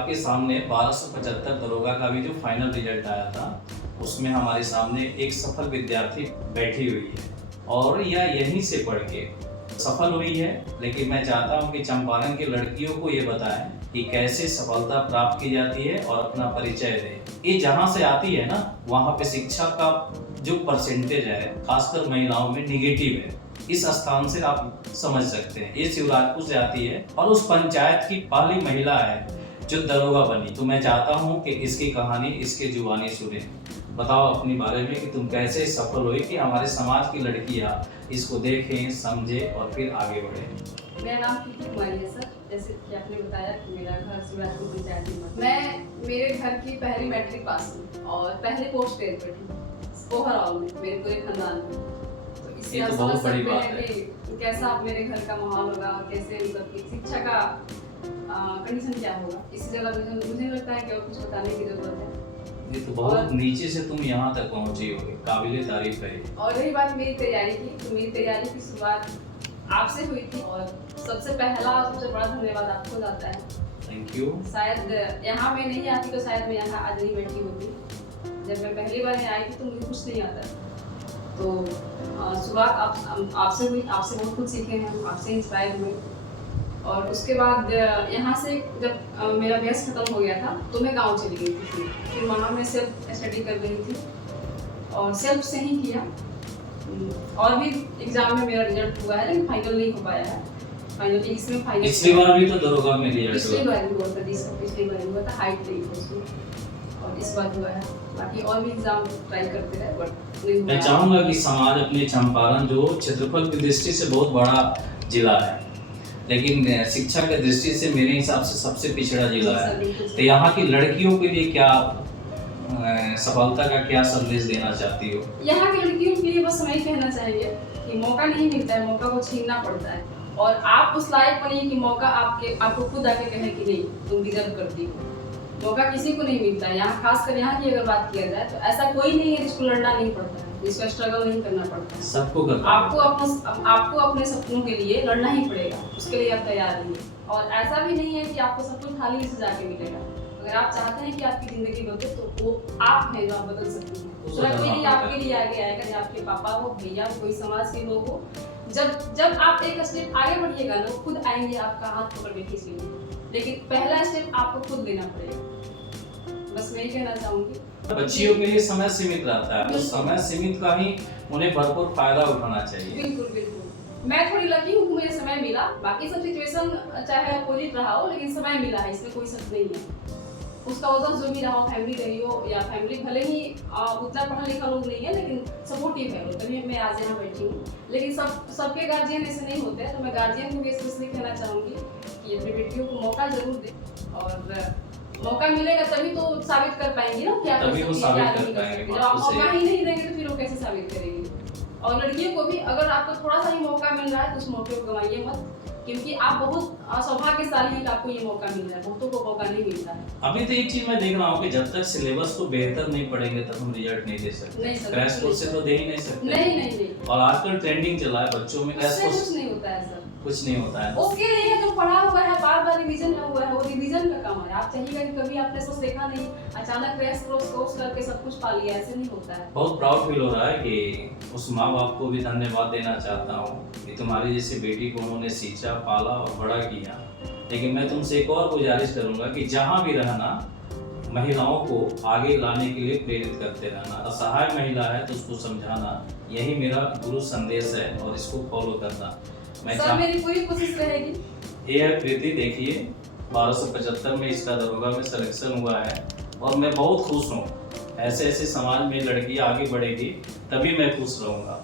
आपके सामने 1275 दरोगा का भी जो फाइनल रिजल्ट आया था, उसमें हमारे सामने एक सफल विद्यार्थी बैठी हुई है और यह यहीं से पढ़ के सफल हुई है। लेकिन मैं चाहता हूं कि चंपारण की लड़कियों को ये बताएं कि कैसे सफलता प्राप्त की जाती है और अपना परिचय दें। ये जहां से आती है ना, वहां पे शिक्षा का जो परसेंटेज है खासकर महिलाओं में निगेटिव है। इस स्थान से आप समझ सकते हैं। ये शिवराजपुर से आती है और उस पंचायत की पहली महिला है जो दरोगा बनी। तो मैं चाहता हूँ कि इसकी कहानी इसके जुबानी सुने। बताओ अपने बारे में कि तुम कैसे सफल हुई कि हमारे समाज की लड़कियां इसको देखें, समझें और फिर आगे बढ़े। मेरा नाम प्रीति कुमारी है सर। जैसे कि आपने बताया कि मेरा घर शिवराजपुर पंचायत में, मैं मेरे घर की पहली मैट्रिक पास हुई और पहले पोस्ट ग्रेजुएट थी ओवरऑल में मेरे पूरे खानदान में। तो इससे आप समझ सकते हैं कि कैसा आप मेरे घर का माहौल होगा, कैसे मतलब शिक्षा का कंडीशन क्या होगा। इसी जगह मुझे लगता है कि और कुछ बताने की जरूरत है। ये तो बहुत नीचे से तुम यहाँ तक पहुँची होगी, काबिले तारीफ है। और रही बात मेरी तैयारी की, तो मेरी तैयारी की शुरुआत आपसे हुई थी और सबसे पहला सबसे बड़ा धन्यवाद आपको जाता है। Thank you. शायद यहाँ मैं नहीं आती तो शायद मैं यहाँ आज नहीं बैठी होती। जब मैं पहली बार यहाँ आई थी तो मुझे कुछ नहीं आता, तो शुरुआत आपसे हुई। आपसे बहुत कुछ सीखे हैं, आपसे इंस्पायर हुए। और उसके बाद यहाँ से जब मेरा बैच खत्म हो गया था तो मैं गांव चली गई थी। फिर वहाँ मैं सेल्फ स्टडी कर रही थी और सेल्फ से ही किया। और भी एग्जाम में मेरा रिजल्ट हुआ है लेकिन फाइनल नहीं हो पाया है। फाइनल इसमें फाइनल पिछली बार भी तो दरोगा में रिजल्ट हुआ। पिछली बार भी हुआ था, पिछली बार हुआ था, हाइट नहीं था उसमें और इस बार हुआ है। बाकी और भी एग्जाम ट्राई करते रहे बट नहीं हुआ। मैं चाहूँगा कि समाज अपने चंपारण जो क्षेत्रफल की दृष्टि से बहुत बड़ा जिला है, लेकिन शिक्षा की दृष्टि से मेरे हिसाब से सबसे पिछड़ा जिला है। तो यहाँ की लड़कियों के लिए क्या सफलता का क्या संदेश देना चाहती हो? यहाँ की लड़कियों के लिए बस वही कहना चाहिए कि मौका नहीं मिलता है, मौका को छीनना पड़ता है और आप उस लायक बनिए कि मौका आपको खुद आके कहे कि नहीं तुम डिजर्व करती हो। मौका किसी को नहीं मिलता है। यहाँ खासकर यहाँ की अगर बात किया जाए तो ऐसा कोई नहीं है जिसको लड़ना नहीं पड़ता है, जिसको स्ट्रगल नहीं करना पड़ता है। सबको करना आपको अपने सपनों के लिए लड़ना ही पड़ेगा, उसके लिए आप तैयार रहिए। और ऐसा भी नहीं है कि आपको सब कुछ थाली से जाके मिलेगा। अगर आप चाहते हैं कि आपकी जिंदगी बदले तो वो आप हैं जो आप बदल सकते हैं। दूसरा कोई नहीं आपके लिए आगे आएगा, या आपके पापा हो, भैया हो, कोई समाज के लोग हो। जब आप एक स्टेप आगे बढ़िएगा ना, खुद आएंगे आपका हाथ पकड़ के खींच लेंगे। लेकिन पहला स्टेप आपको खुद लेना पड़ेगा। बस मैं ही कहना चाहूंगी। बच्चियों के लिए समय सीमित रहता है, तो समय सीमित का ही उन्हें भरपूर फायदा उठाना चाहिए। बिल्कुल बिल्कुल। मैं थोड़ी लकी हूँ कि मुझे समय मिला। बाकी सब सिचुएशन चाहे अपोजिट रहा हो लेकिन समय मिला है, इसमें कोई शक नहीं है। उसका वजह जो भी रहा हो, फैमिली रही हो या फैमिली भले ही उतना पढ़ा लिखा लोग नहीं है लेकिन सपोर्टिव है, तभी मैं आज यहाँ बैठी हूँ। लेकिन सबके गार्जियन ऐसे नहीं होते हैं, तो मैं गार्जियन को भी स्पेशली कहना चाहूँगी कि अपनी बेटियों को मौका जरूर दें और मौका मिलेगा तभी तो साबित कर पाएंगे ना कि आप तभी वो साबित कर पाएंगे। जब आप मौका ही नहीं देंगे तो फिर वो कैसे साबित करेंगे। और लड़कियों को भी अगर आपको थोड़ा सा ही मौका मिल रहा है तो उस मौके को गंवाइए मत, क्योंकि आप बहुत सौभाग्यशाली हैं कि आपको ये मौका मिल रहा है। बहुतों को मौका नहीं मिलता है। अभी तो एक चीज मैं देख रहा हूँ कि जब तक सिलेबस को बेहतर नहीं पढ़ेंगे तब हम रिजल्ट नहीं दे सकते। क्रैश कोर्स से तो दे ही नहीं सकते। नहीं। और आजकल ट्रेंडिंग चला है बच्चों में, क्रैश कोर्स कुछ नहीं होता है सर, कुछ नहीं होता है। उसके लिए जो पढ़ा हुआ है, बार रिवीजन हुआ है, वो रिवीजन का काम है। आप चाहिएगा कि कभी आपने सोच देखा नहीं, अचानक क्रैश कोर्स करके सब कुछ पा लिया, ऐसे नहीं होता है। बहुत प्राउड फील हो रहा है कि उस माँ बाप को भी धन्यवाद देना चाहता हूँ कि तुम्हारी जैसी बेटी को उन्होंने सींचा, पाला और बड़ा किया। लेकिन मैं तुमसे एक और गुजारिश करूंगा कि जहाँ भी रहना, महिलाओं को आगे लाने के लिए प्रेरित करते रहना। असहाय महिला है तो उसको समझाना, यही मेरा गुरु संदेश है और इसको फॉलो करना। सर मेरी पूरी कोशिश रहेगी। ये है प्रीति, देखिए 1275 में इसका दरोगा में सिलेक्शन हुआ है और मैं बहुत खुश हूँ। ऐसे समाज में लड़की आगे बढ़ेगी तभी मैं खुश रहूँगा।